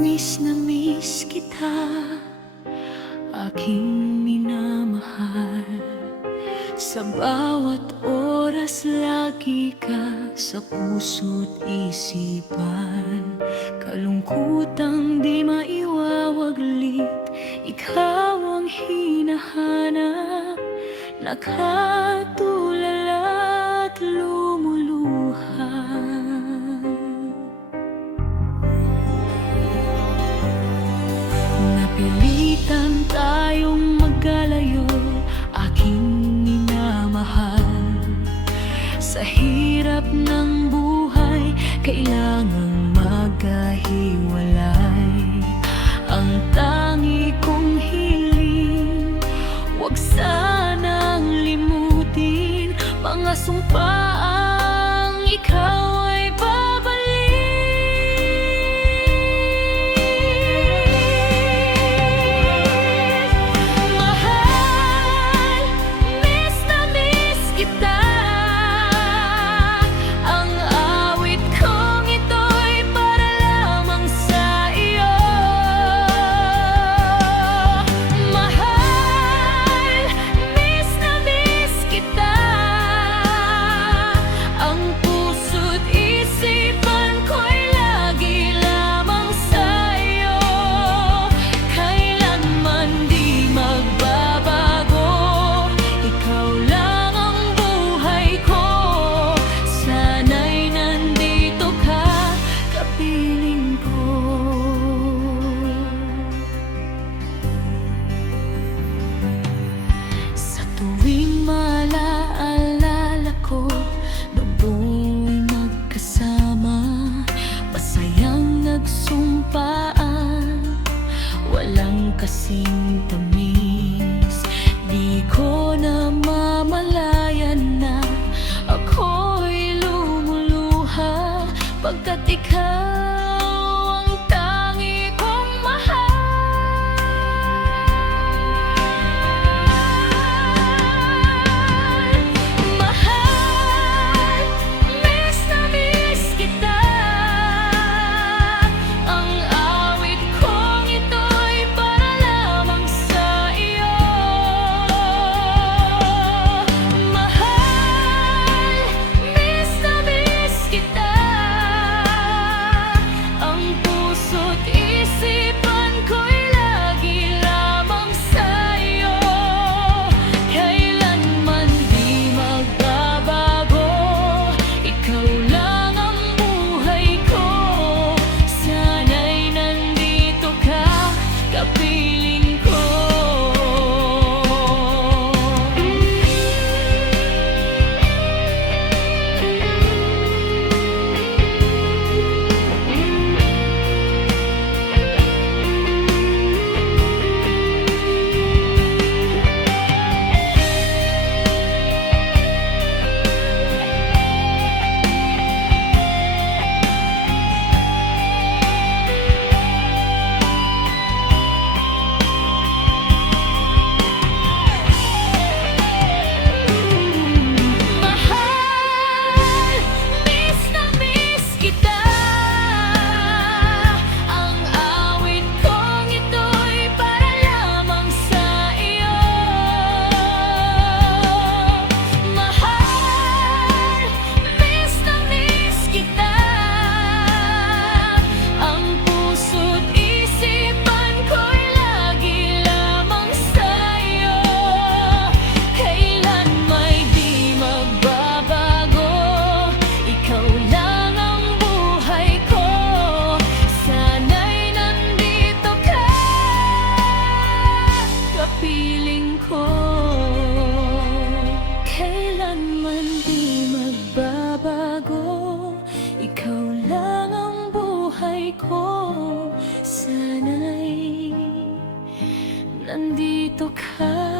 miss kita, aking minamahal. Sa bawat oras lagi ka sa puso't isipan. Kalungkutang di maiwawaglit, ikaw ang hinahanap. Nakatulala at lumuluha. Napilitan tayong magkalayo, aking minamahal. Sa hirap ng buhay, kailangang magkahiwalay. Ang tangi kong hiling, huwag sanang limutin mga sumpaang ikaw ay tuwing malaalala ko, noong magkasama, masayang nagsumpaan, walang kasing tamis. Di ko namamalayan na ako'y lumuluha, pagkat ikaw ang tangi kong mahal. Kailanman di magbabago, ikaw lang ang buhay ko. Sana'y nandito ka.